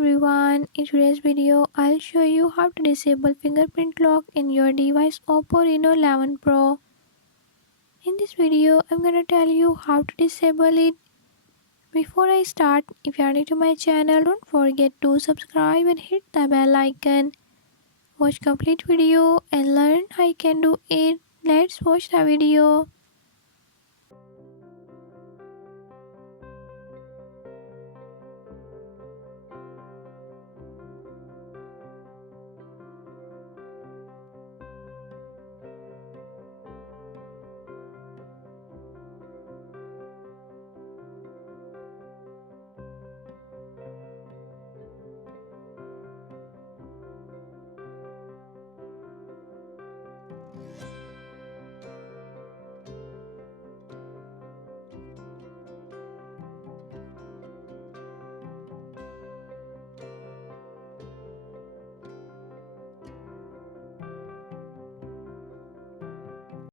everyone, in today's video I'll show you how to disable fingerprint lock in your device Oppo Reno 11 Pro. In this video I'm gonna tell you how to disable it. Before I start, if you are new to my channel, don't forget to subscribe and hit the bell icon. Watch complete video and learn how you can do it. Let's watch the video.